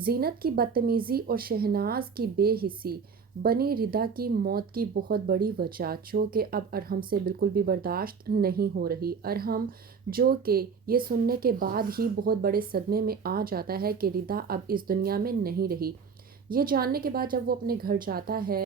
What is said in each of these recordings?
زینت کی بدتمیزی اور شہناز کی بے حسی بنی ردا کی موت کی بہت بڑی وجہ، جو کہ اب ارحم سے بالکل بھی برداشت نہیں ہو رہی۔ ارحم جو کہ یہ سننے کے بعد ہی بہت بڑے صدمے میں آ جاتا ہے کہ ردا اب اس دنیا میں نہیں رہی۔ یہ جاننے کے بعد جب وہ اپنے گھر جاتا ہے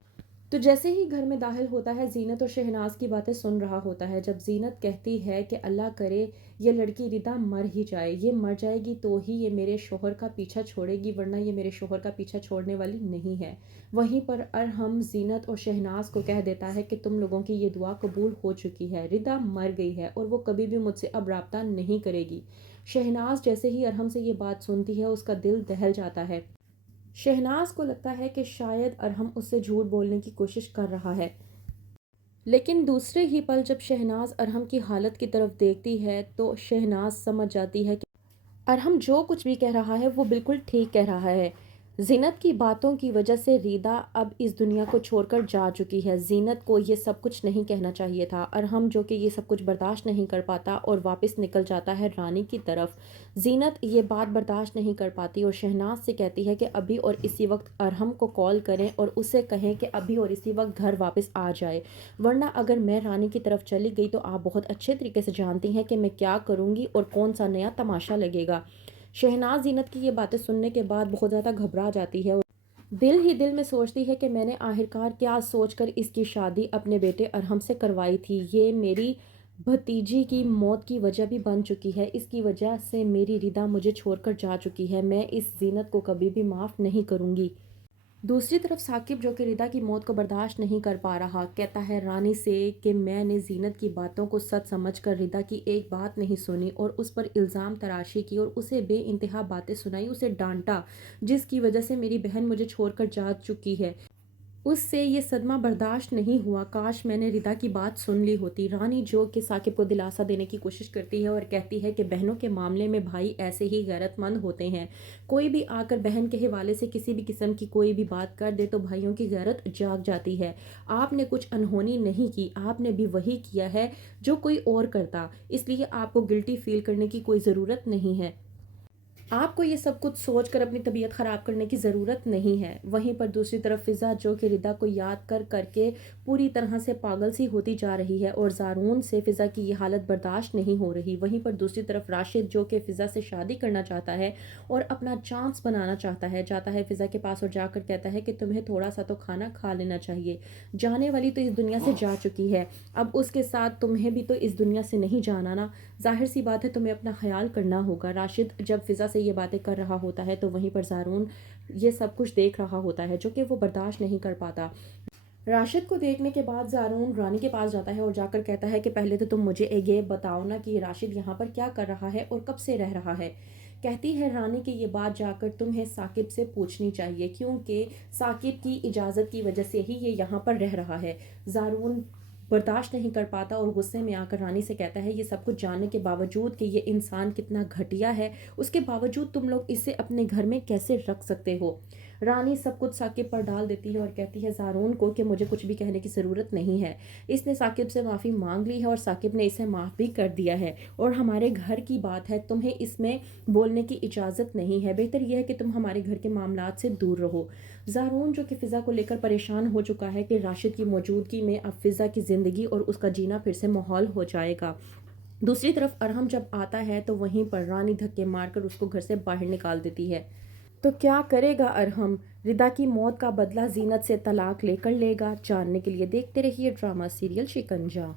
تو جیسے ہی گھر میں داخل ہوتا ہے، زینت اور شہناز کی باتیں سن رہا ہوتا ہے۔ جب زینت کہتی ہے کہ اللہ کرے یہ لڑکی ردا مر ہی جائے، یہ مر جائے گی تو ہی یہ میرے شوہر کا پیچھا چھوڑے گی، ورنہ یہ میرے شوہر کا پیچھا چھوڑنے والی نہیں ہے۔ وہیں پر ارحم زینت اور شہناز کو کہہ دیتا ہے کہ تم لوگوں کی یہ دعا قبول ہو چکی ہے، ردا مر گئی ہے اور وہ کبھی بھی مجھ سے اب رابطہ نہیں کرے گی۔ شہناز جیسے ہی ارحم سے یہ بات سنتی ہے، اس کا دل دہل جاتا ہے۔ شہناز کو لگتا ہے کہ شاید ارحم اس سے جھوٹ بولنے کی کوشش کر رہا ہے، لیکن دوسرے ہی پل جب شہناز ارحم کی حالت کی طرف دیکھتی ہے تو شہناز سمجھ جاتی ہے کہ ارحم جو کچھ بھی کہہ رہا ہے وہ بالکل ٹھیک کہہ رہا ہے۔ زینت کی باتوں کی وجہ سے ریدا اب اس دنیا کو چھوڑ کر جا چکی ہے۔ زینت کو یہ سب کچھ نہیں کہنا چاہیے تھا۔ ارحم جو کہ یہ سب کچھ برداشت نہیں کر پاتا اور واپس نکل جاتا ہے رانی کی طرف۔ زینت یہ بات برداشت نہیں کر پاتی اور شہناز سے کہتی ہے کہ ابھی اور اسی وقت ارحم کو کال کریں اور اسے کہیں کہ ابھی اور اسی وقت گھر واپس آ جائے، ورنہ اگر میں رانی کی طرف چلی گئی تو آپ بہت اچھے طریقے سے جانتی ہیں کہ میں کیا کروں گی اور کون سا نیا تماشا لگے گا۔ شہناز زینت کی یہ باتیں سننے کے بعد بہت زیادہ گھبرا جاتی ہے اور دل ہی دل میں سوچتی ہے کہ میں نے آخرکار کیا سوچ کر اس کی شادی اپنے بیٹے ارحم سے کروائی تھی۔ یہ میری بھتیجی کی موت کی وجہ بھی بن چکی ہے، اس کی وجہ سے میری ردا مجھے چھوڑ کر جا چکی ہے۔ میں اس زینت کو کبھی بھی معاف نہیں کروں گی۔ دوسری طرف ثاقب جو کہ ردا کی موت کو برداشت نہیں کر پا رہا، کہتا ہے رانی سے کہ میں نے زینت کی باتوں کو سچ سمجھ کر ردا کی ایک بات نہیں سنی اور اس پر الزام تراشی کی اور اسے بے انتہا باتیں سنائی، اسے ڈانٹا، جس کی وجہ سے میری بہن مجھے چھوڑ کر جا چکی ہے۔ اس سے یہ صدمہ برداشت نہیں ہوا، کاش میں نے ردا کی بات سن لی ہوتی۔ رانی جو کہ ثاقب کو دلاسا دینے کی کوشش کرتی ہے اور کہتی ہے کہ بہنوں کے معاملے میں بھائی ایسے ہی غیرت مند ہوتے ہیں، کوئی بھی آ کر بہن کے حوالے سے کسی بھی قسم کی کوئی بھی بات کر دے تو بھائیوں کی غیرت جاگ جاتی ہے۔ آپ نے کچھ انہونی نہیں کی، آپ نے بھی وہی کیا ہے جو کوئی اور کرتا، اس لیے آپ کو گلٹی فیل کرنے کی کوئی ضرورت نہیں ہے۔ آپ کو یہ سب کچھ سوچ کر اپنی طبیعت خراب کرنے کی ضرورت نہیں ہے۔ وہیں پر دوسری طرف فضا جو کہ ردا کو یاد کر کر کے پوری طرح سے پاگل سی ہوتی جا رہی ہے اور زارون سے فضا کی یہ حالت برداشت نہیں ہو رہی۔ وہیں پر دوسری طرف راشد جو کہ فضا سے شادی کرنا چاہتا ہے اور اپنا چانس بنانا چاہتا ہے، جاتا ہے فضا کے پاس اور جا کر کہتا ہے کہ تمہیں تھوڑا سا تو کھانا کھا لینا چاہیے، جانے والی تو اس دنیا سے جا چکی ہے، اب اس کے ساتھ تمہیں بھی تو اس دنیا سے نہیں جانا نا، ظاہر سی بات ہے تمہیں اپنا خیال کرنا ہوگا۔ راشد جب فضا سے یہ باتیں کر رہا ہوتا ہے تو وہیں پر زارون یہ سب کچھ دیکھ رہا ہوتا ہے، جو کہ وہ برداشت نہیں کر پاتا۔ راشد کو دیکھنے کے بعد زارون رانی کے پاس جاتا ہے اور جا کر کہتا ہے کہ پہلے تو تم مجھے یہ بتاؤ نا کہ راشد یہاں پر کیا کر رہا ہے اور کب سے رہ رہا ہے۔ کہتی ہے رانی کہ یہ بات جا کر تمہیں ثاقب سے پوچھنی چاہیے، کیونکہ ثاقب کی اجازت کی وجہ سے ہی یہ یہاں پر رہ رہا ہے۔ زارون برداشت نہیں کر پاتا اور غصے میں آ کر رانی سے کہتا ہے یہ سب کچھ جاننے کے باوجود کہ یہ انسان کتنا گھٹیا ہے، اس کے باوجود تم لوگ اسے اپنے گھر میں کیسے رکھ سکتے ہو۔ رانی سب کچھ ثاقب پر ڈال دیتی ہے اور کہتی ہے زارون کو کہ مجھے کچھ بھی کہنے کی ضرورت نہیں ہے، اس نے ثاقب سے معافی مانگ لی ہے اور ثاقب نے اسے معاف بھی کر دیا ہے اور ہمارے گھر کی بات ہے، تمہیں اس میں بولنے کی اجازت نہیں ہے، بہتر یہ ہے کہ تم ہمارے گھر کے معاملات سے دور رہو۔ زارون جو کہ فضا کو لے کر پریشان ہو چکا ہے کہ راشد کی موجودگی میں اب فضا کی زندگی اور اس کا جینا پھر سے محال ہو جائے گا۔ دوسری طرف ارحم جب آتا ہے تو وہیں پر رانی دھکے مار کر اس کو گھر سے باہر نکال دیتی ہے۔ تو کیا کرے گا ارحم؟ ردا کی موت کا بدلہ زینت سے طلاق لے کر لے گا؟ جاننے کے لیے دیکھتے رہیے ڈرامہ سیریل شکنجہ۔